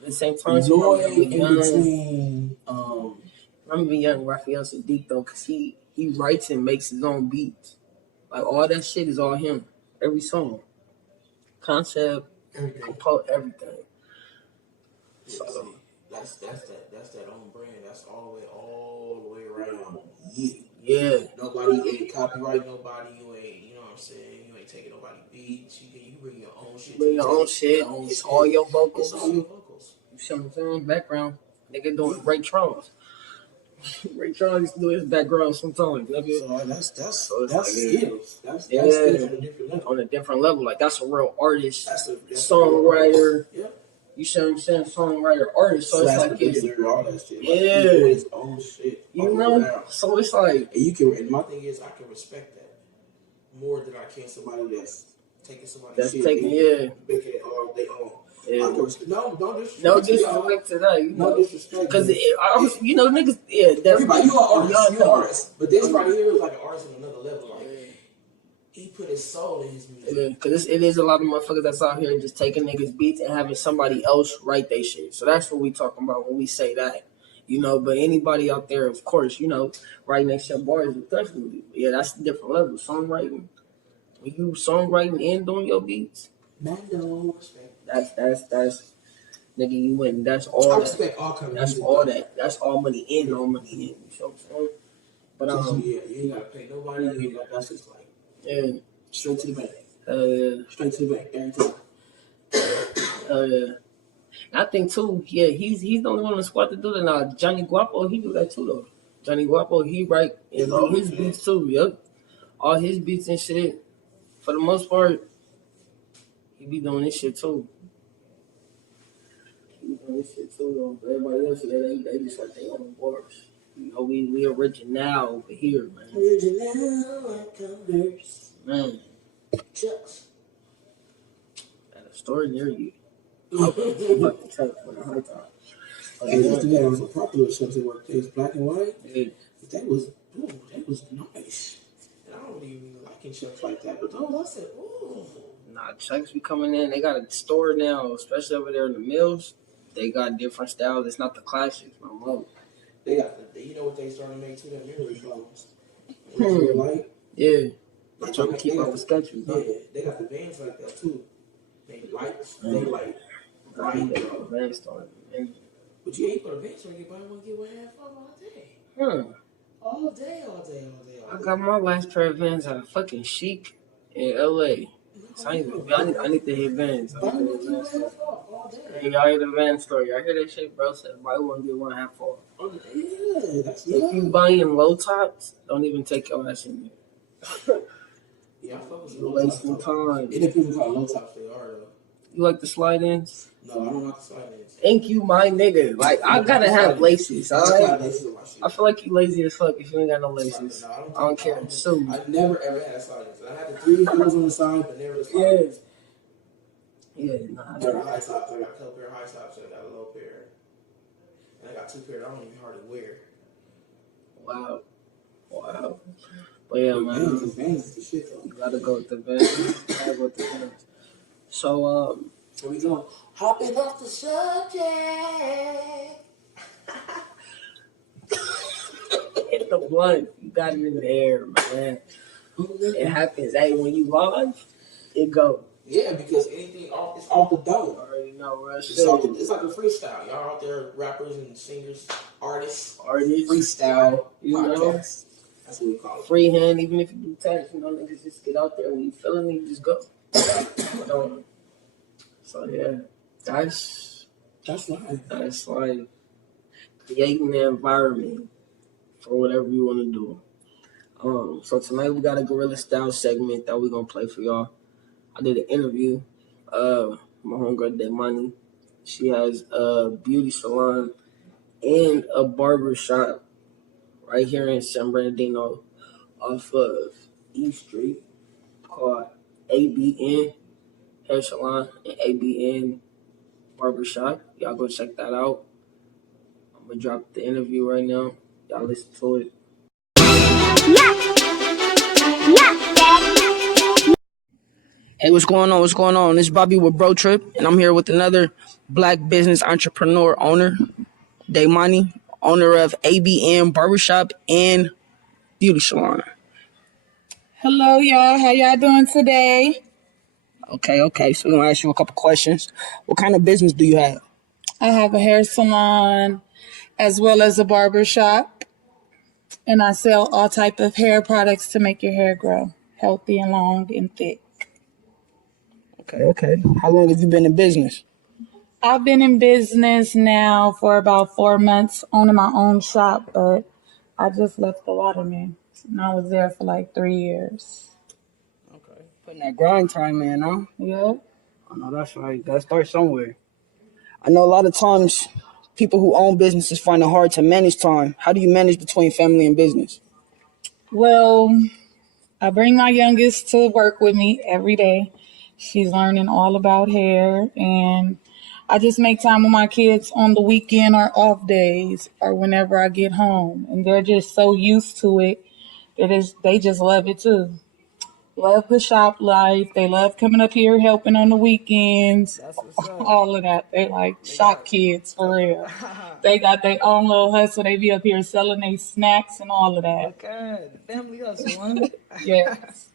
At the same time, Lloyd in between, I'm even young Raphael Sadiq though, because he writes and makes his own beats. Like all that shit is all him. Every song, concept, compose, everything. So that's that own brand. That's all the way around. Yeah. Nobody ain't copyright nobody. You ain't. You know what I'm saying? You ain't taking nobody beats. You bring your own shit. Bring your own shit. It's all your vocals. It's all your vocals. You see what I'm saying? Background. Nigga doing Ray Charles. Ray Charles used to do his background sometimes. So that's skills. That's skills on a different level. Like that's a real artist. That's songwriter. Yep. You see what I'm saying? Songwriter, artist. So it's like all that shit. Yeah. Like, his own shit. So it's like and my thing is I can respect that more than I can somebody that's taking somebody's shit. Making it all they own. Yeah. No disrespect. No disrespect to that. No disrespect. Because niggas. Yeah, everybody, you are an artist. But this right here is like an artist on another level. Like he put his soul in his music. Yeah, because it is a lot of motherfuckers that's out here just taking niggas beats and having somebody else write their shit. So that's what we talking about when we say that. But anybody out there, of course, writing their shit bars, definitely. Yeah, that's a different level. Songwriting. When you songwriting and doing your beats. No respect. That's nigga, you win. That's all. I respect all kind of That's music, all that. That's all money in, no money in. You know what I'm saying? But you ain't gotta pay nobody. You ain't got. That's just like straight to the bank. Straight to the bank every time. Yeah. I think too. Yeah, he's the only one in the squad to do that now. Johnny Guapo, he do that too though. Johnny Guapo, he write and do his beats too. Yep, all his beats and shit. For the most part, he be doing this shit too. Everybody else, they just like their own bars. You know, we original over here, man. Original Converse. Man. Chucks. At a store near you. Fucking Chucks for the high top. They used to have some popular Chucks that were black and white. Yeah. But that was nice. And I don't even like Chucks like that. But those, I said, ooh. Nah, Chucks be coming in. They got a store now, especially over there in the mills. They got different styles. It's not the classics no more. They got the, you know what they started to make too? That mirror clothes. Light. Yeah. They trying to keep up with sketches. Yeah, they got the bands like that too. They lights. They like bright. Band started. But you ain't put a band so you buy one get one half off all day. All day. I got my last pair of Vans at fucking Chic in LA. So I need to hit Vans. Hey, y'all hear the Vans story? Y'all hear that shit, bro? Said buy one get one half off. Yeah, that's if you buying low tops, don't even take your ass in there. Yeah, I fuck with you wasting time. It depends on how low tops they are though. You like the slide ins? No, I don't like the slide ins. Thank you, my nigga. Like I gotta have laces. I feel like you lazy as fuck if you ain't got no laces. No, I don't care. So I never ever had slide ins. I had the 3 heels on the side, but never the slide ins. Yeah, nah. I got high tops. I got a couple pair of high tops and I got a low pair. And I got 2 pairs I don't even hardly wear. Wow. But yeah, man. Vans is the shit though. You gotta go with the Vans. So, here we go. Hopping off the subject. Hit the blunt. You got it in the air, man. It happens. Hey, when you live, it go. Yeah, because anything off, it's off the dome. I already know, bro. It's like a freestyle. Y'all out there, rappers and singers, artists. Freestyle, you podcast. Know? That's what we call it. Freehand, even if you do text, you know, niggas just get out there when you feeling it, you just go. So yeah, that's life. That's like creating the environment for whatever you want to do. So tonight we got a Guerilla style segment that we're gonna play for y'all. I did an interview. My homegirl Daemonee. She has a beauty salon and a barbershop right here in San Bernardino off of East Street called A.B.N. Hair Salon and A.B.N. Barbershop. Y'all go check that out. I'm going to drop the interview right now. Y'all listen to it. Hey, what's going on? What's going on? This is Bobby with Bro Trip, and I'm here with another black business entrepreneur owner, Daemonee, owner of A.B.N. Barbershop and Beauty Salon. Hello, y'all. How y'all doing today? Okay. So we're going to ask you a couple questions. What kind of business do you have? I have a hair salon as well as a barbershop, and I sell all type of hair products to make your hair grow healthy and long and thick. Okay. How long have you been in business? I've been in business now for about 4 months, owning my own shop, but I just left the Waterman, and I was there for like 3 years. Okay. Putting that grind time in, huh? Yeah. I know that's right. Gotta start somewhere. I know a lot of times people who own businesses find it hard to manage time. How do you manage between family and business? Well, I bring my youngest to work with me every day. She's learning all about hair, and I just make time with my kids on the weekend or off days or whenever I get home. And they're just so used to it that they just love it too. Love the shop life. They love coming up here helping on the weekends. That's what's up. All of that. They like shop kids for real. They got their own little hustle. They be up here selling their snacks and all of that. Okay, the family hustle, huh? Yes.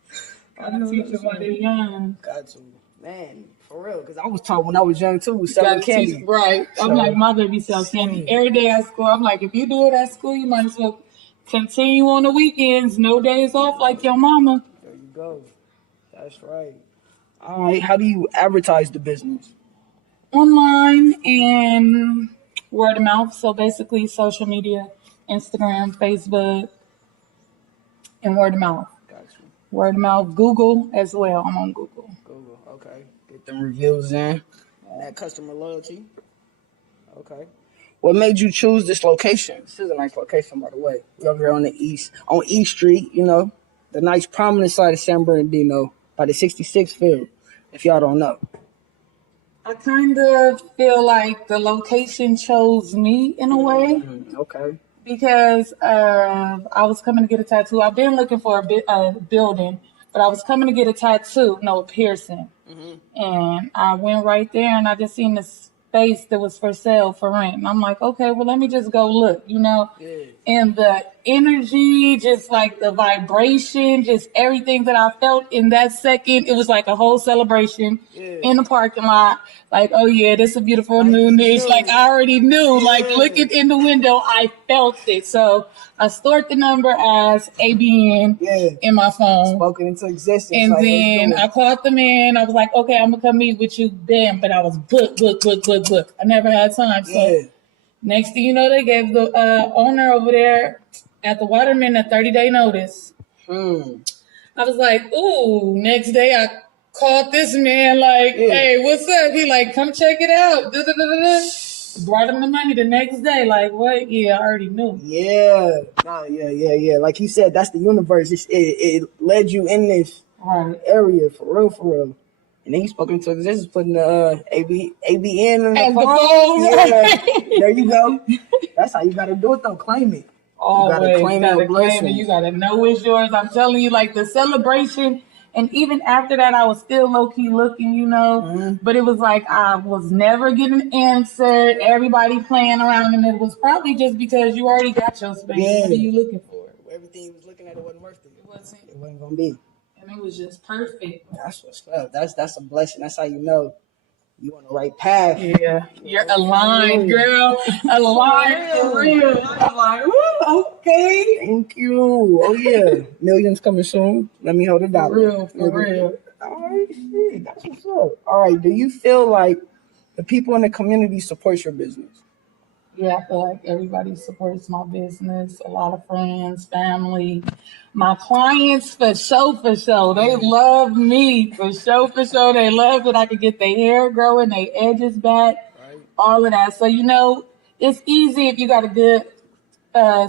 I teach them while they're young. Got you. Man, for real. Because I was taught when I was young too, selling candy. Right. So, I'm like, my baby sells candy every day at school. I'm like, if you do it at school, you might as well continue on the weekends. No days off like your mama. There you go. That's right. All right. How do you advertise the business? Online and word of mouth. So basically social media, Instagram, Facebook, and word of mouth. Got you. Word of mouth, Google as well. I'm on Google. Google, okay. Get them reviews in. And that customer loyalty. Okay. What made you choose this location? This is a nice location, by the way. We're over here on East Street, you know, the nice prominent side of San Bernardino by the 66 field, if y'all don't know. I kind of feel like the location chose me in a way. Okay. Because I was coming to get a tattoo. I've been looking for a building, but I was coming to get a tattoo, no, a piercing. And I went right there and I just seen this space that was for sale for rent. And I'm like, okay, well, let me just go look, you know? Yeah. And the energy, just like the vibration, just everything that I felt in that second, it was like a whole celebration in the parking lot. Like, oh yeah, this is a beautiful new niche. Like I already knew, like looking in the window, I felt it. So I stored the number as A.B.N. in my phone. Spoken into existence. And like, then I called them in. I was like, okay, I'm gonna come meet with you. Bam. But I was booked. I never had time. So next thing you know, they gave the owner over there at the Waterman a 30-day notice. I was like, ooh. Next day, I called this man like, hey, what's up? He like, come check it out. Brought him the money the next day. Like, what? Yeah, I already knew. Yeah. Like he said, that's the universe. It led you in this area, for real. And then he spoke into existence, putting the A.B.N. in the phone. Yeah. There you go. That's how you got to do it, though. Claim it. Always. You got to claim it. You got to know it's yours. I'm telling you, like, the celebration. And even after that, I was still low-key looking, you know. But it was like I was never getting answered. Everybody playing around. And it was probably just because you already got your space. Yeah. What are you looking for? Everything you was looking at, it wasn't worth it. It wasn't. It wasn't going to be. And it was just perfect. That's what's up. That's a blessing. That's how you know you on the right path. Yeah. You're aligned, girl. Aligned for real. I'm like, woo, okay. Thank you. Oh, yeah. Millions coming soon. Let me hold it down. For real. All right, shit. That's what's up. All right. Do you feel like the people in the community support your business? Yeah, I feel like everybody supports my business. A lot of friends, family, my clients for sure. They love me for sure. They love that I could get their hair growing, their edges back, all of that. So, you know, it's easy if you got a good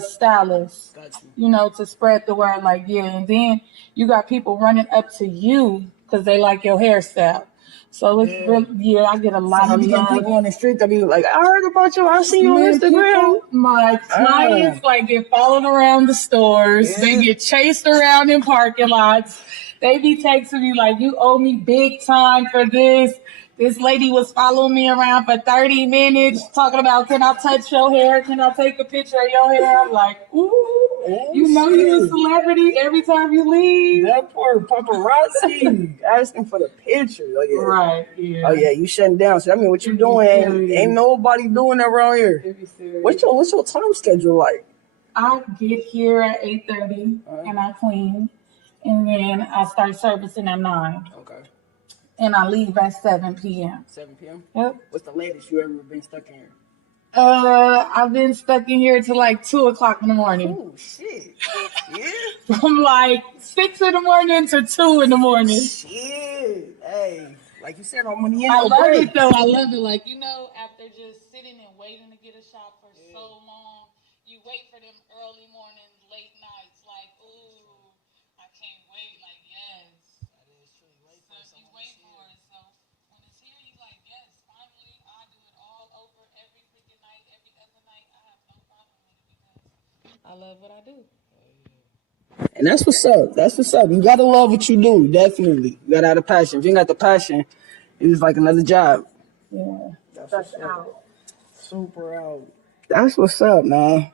stylist, you know, to spread the word like, and then you got people running up to you because they like your hairstyle. So it's really, I get a lot of love. People on the street that be like, I heard about you. I see you on Instagram. My clients like get followed around the stores. They get chased around in parking lots. They be texting me like, you owe me big time for this. This lady was following me around for 30 minutes talking about, can I touch your hair? Can I take a picture of your hair? I'm like, ooh, you know you're a celebrity every time you leave. That poor paparazzi asking for the picture. Oh, yeah. Right, yeah. Oh, yeah, you shutting down. So, I mean, what you doing? Ain't nobody doing that around here. What's your time schedule like? I get here at 8:30 and I clean. And then I start servicing at 9. Okay. And I leave at 7 p.m. 7 p.m.? Yep. What's the latest you ever been stuck in here? I've been stuck in here till like 2 o'clock in the morning. Oh, shit. Yeah? From like 6 in the morning to 2 in the morning. Shit. Hey, like you said, I'm on the I love it though. I love it. Like, you know, after just sitting and waiting to get a shot for so long, you wait for them early mornings, late nights. Like, ooh, I can't wait. Like, yes. That is true. You wait for it. So when it's here, you like, yes, finally, I do it all over every freaking night, every other night. I have no problem with it because I love what I do. And that's what's up. That's what's up. You gotta love what you do. Definitely. You gotta have the passion. If you ain't got the passion, it's like another job. Yeah. That's out. Super out. That's what's up, man.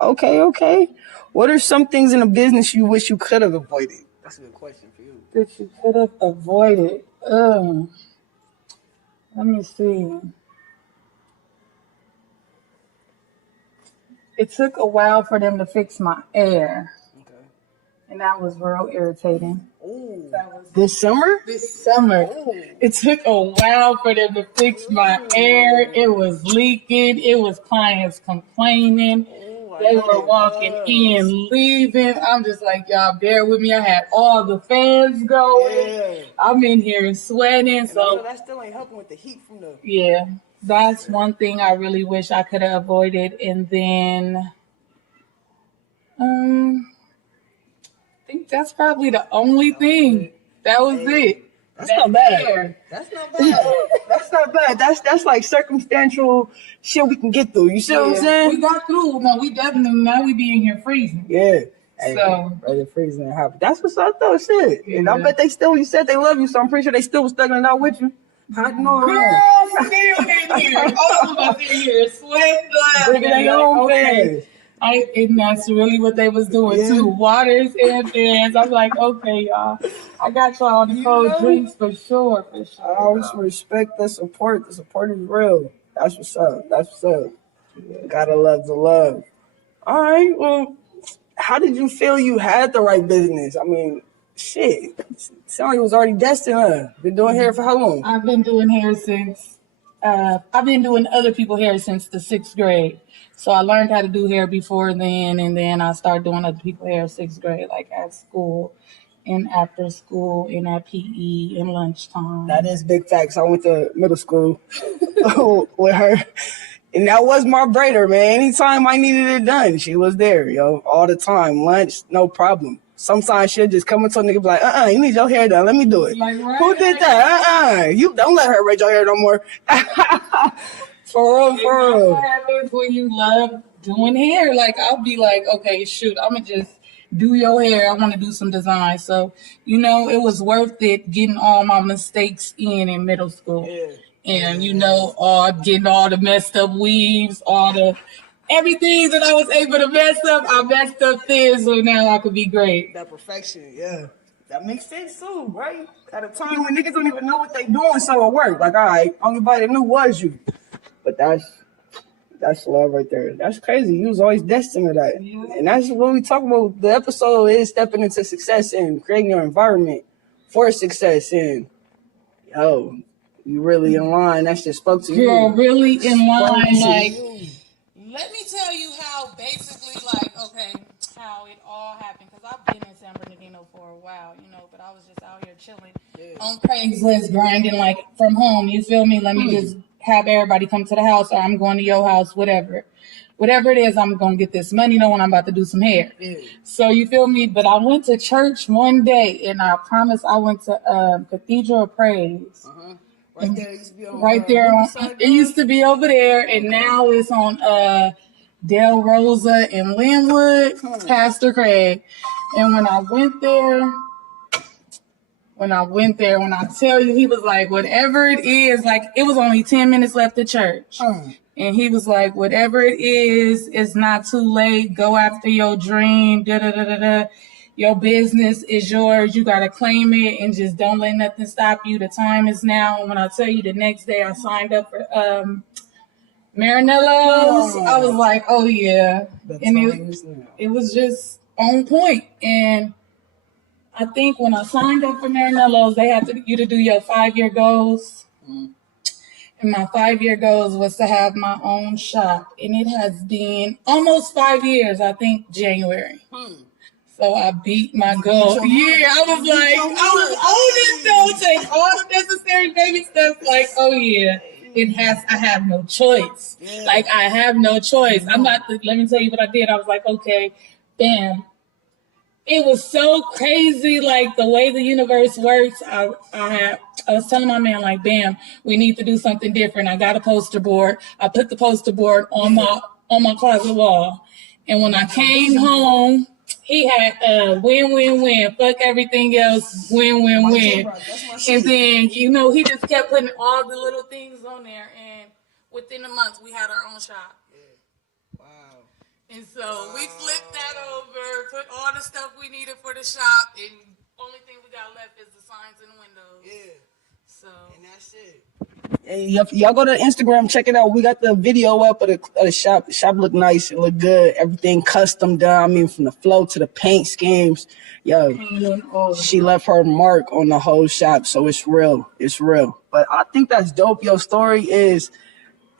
Okay. What are some things in the business you wish you could have avoided? That's a good question for you. That you could have avoided. Let me see. It took a while for them to fix my air. Okay. And that was real irritating. Ooh. This summer? This summer. Ooh. It took a while for them to fix my air. It was leaking. It was clients complaining. They were walking in, leaving. I'm just like, y'all bear with me. I had all the fans going. Yeah. I'm in here sweating. So that still ain't helping with the heat from the... Yeah. That's one thing I really wish I could have avoided. And then, I think that's probably the only thing. That was it. That's not bad. That's not bad. That's not bad. That's like circumstantial shit we can get through. You see what I'm saying? We got through. No, we definitely, now we be in here freezing. Yeah. So, brother, freezing and happy. That's what's up though, shit. Yeah. And I bet they still, you said they love you, so I'm pretty sure they still was thugging it out with you. Girl, still in here. All of us in here, sweat, drinking their own fans. And that's really what they was doing too. Waters and fans. I'm like, okay, y'all. I got y'all the cold drinks for sure. I always respect the support. The support is real. That's what's up. Gotta love the love. All right, well, how did you feel you had the right business? I mean, shit. It sounded like it was already destined, huh? Been doing hair for how long? I've been doing hair since, I've been doing other people's hair since the 6th grade. So I learned how to do hair before then, and then I started doing other people's hair 6th grade, like at school and after school and at PE and lunchtime. That is big facts. I went to middle school with her. And that was my braider, man. Anytime I needed it done, she was there, yo, all the time. Lunch, no problem. Sometimes she'll just come into a nigga and be like, you need your hair done. Let me do it. Like, right, who did that? You don't let her braid your hair no more. For real. What happens when you love doing hair? Like, I'll be like, okay, shoot, I'm going to just do your hair. I want to do some design. So, it was worth it getting all my mistakes in middle school. Yeah. And, getting all the messed up weaves, everything that I was able to mess up, I messed up this, so now I could be great. That perfection, yeah. That makes sense too, right? At a time when niggas don't even know what they doing, so it worked. Like, all right, only body that knew was you. But that's love right there. That's crazy. You was always destined to that. Yeah. And that's what we talk about. The episode is stepping into success and creating your environment for success. And, you really in line. That just spoke to you. You're really in line. Let me tell you how basically, how it all happened. Because I've been in San Bernardino for a while, but I was just out here chilling on Craigslist, grinding, from home. You feel me? Let me just have everybody come to the house, or I'm going to your house, whatever. Whatever it is, I'm going to get this money knowing I'm about to do some hair. Yeah. So you feel me? But I went to church one day, and I promise I went to Cathedral of Praise. Uh-huh. Right there, it used to be on, it used to be over there, and now it's on Del Rosa and Linwood, Pastor Craig. And when I tell you, he was like, whatever it is, it was only 10 minutes left to church. And he was like, whatever it is, it's not too late. Go after your dream. Your business is yours. You got to claim it and just don't let nothing stop you. The time is now. And when I tell you the next day I signed up for Marinello's, I was like, oh, yeah. And it was just on point. And I think when I signed up for Marinello's, they had you to do your 5-year goals. Mm. And my 5-year goals was to have my own shop. And it has been almost 5 years, I think, January. So I beat my goal. Yeah, I was on it though. Take all the necessary baby steps. I have no choice. Yeah. I have no choice. Let me tell you what I did. I was like, okay, bam. It was so crazy, the way the universe works. I was telling my man, bam, we need to do something different. I got a poster board. I put the poster board on my closet wall. And when I came home, he had win. Fuck everything else. Win. And then, he just kept putting all the little things on there. And within a month, we had our own shop. Yeah. Wow. And so we flipped that over, put all the stuff we needed for the shop. And only thing we got left is the signs and the windows. Yeah. So. And that's it. Hey, y'all go to Instagram, check it out. We got the video up of the shop. The shop look nice. It look good. Everything custom done. I mean, from the flow to the paint schemes. She left her mark on the whole shop. So it's real. It's real. But I think that's dope. Your story is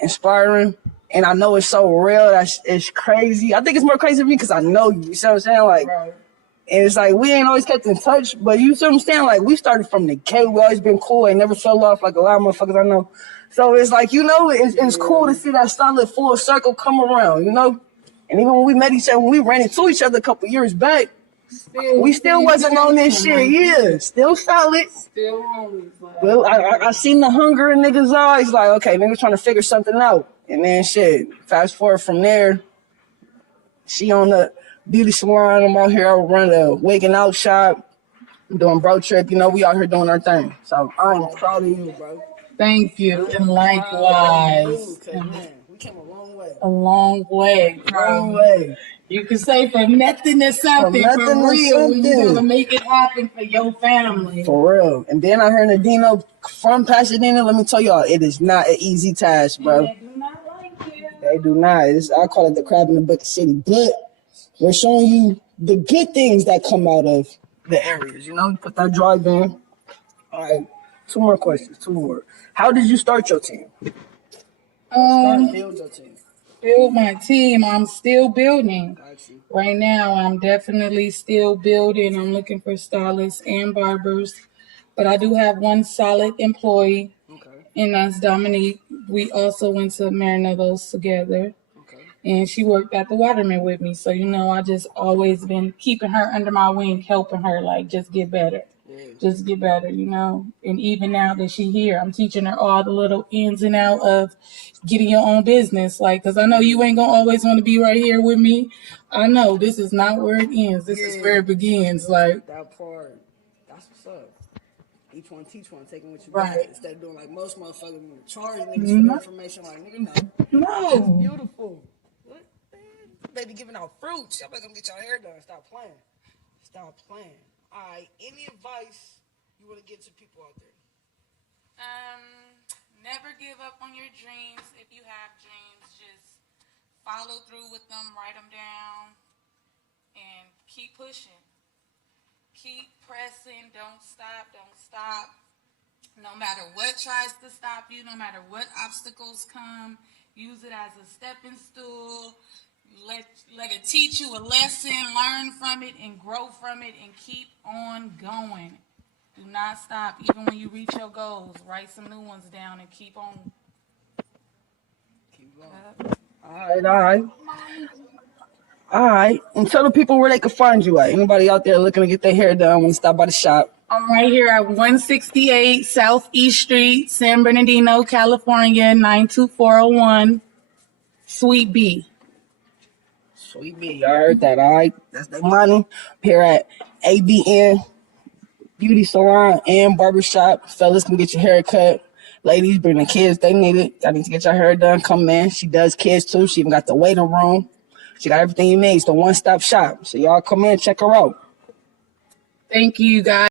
inspiring. And I know it's so real. It's crazy. I think it's more crazy for me because I know you. You see what I'm saying? Right. And it's like we ain't always kept in touch, but you see what I'm saying? Like we started from the K. We always been cool. Ain't never fell off like a lot of motherfuckers I know. So it's like, it's cool to see that solid full circle come around, And even when we met each other, when we ran into each other a couple years back, we still wasn't on this shit. Yeah, still solid. Still homies. Well, I seen the hunger in niggas' eyes. Like, okay, niggas trying to figure something out. And then shit, fast forward from there, she on the beauty salon. I'm out here running a wigging out shop, doing bro trip. We out here doing our thing. So I'm proud of you, bro. Thank you, and likewise. Man, we came a long way. A long way. Long way. You can say from nothing to something, for real. You're gonna make it happen for your family. For real. And then I heard Adino from Pasadena. Let me tell y'all, it is not an easy task, bro. They do not like you. They do not. I call it the crab in the bucket city. But we're showing you the good things that come out of the areas. Put that drive in. All right. 2 more questions. 2 more. How did you start your team? Build your team. Build my team. I'm still building. Right now, I'm definitely still building. I'm looking for stylists and barbers. But I do have one solid employee, and that's Daemonee. We also went to Marineros together. And she worked at the Waterman with me. So, I just always been keeping her under my wing, helping her, just get better. Just get better, And even now that she's here, I'm teaching her all the little ins and outs of getting your own business. Because I know you ain't going to always want to be right here with me. I know this is not where it ends. This is where it begins. That part, that's what's up. Each one teach one, taking what you got. Instead of doing like most motherfuckers charge niggas for information. Like, nigga, no. It's beautiful. What? Baby giving out fruits. Y'all better come get your hair done. Stop playing. All right, any advice you want to give to people out there? Never give up on your dreams. If you have dreams, just follow through with them, write them down, and keep pushing. Keep pressing. Don't stop. No matter what tries to stop you, no matter what obstacles come, use it as a stepping stool. Let it teach you a lesson, learn from it, and grow from it, and keep on going. Do not stop. Even when you reach your goals, write some new ones down and keep on. Keep going. All right. And tell the people where they can find you at. Anybody out there looking to get their hair done, want to stop by the shop? I'm right here at 168 Southeast Street, San Bernardino, California, 92401, Suite B. Sweet B, y'all heard that, all right? That's Daemonee here at A.B.N. Beauty Salon and Barbershop. Fellas can get your hair cut. Ladies, bring the kids. They need it. Y'all need to get your hair done. Come in. She does kids, too. She even got the waiting room. She got everything you need. It's the one-stop shop. So y'all come in and check her out. Thank you, guys.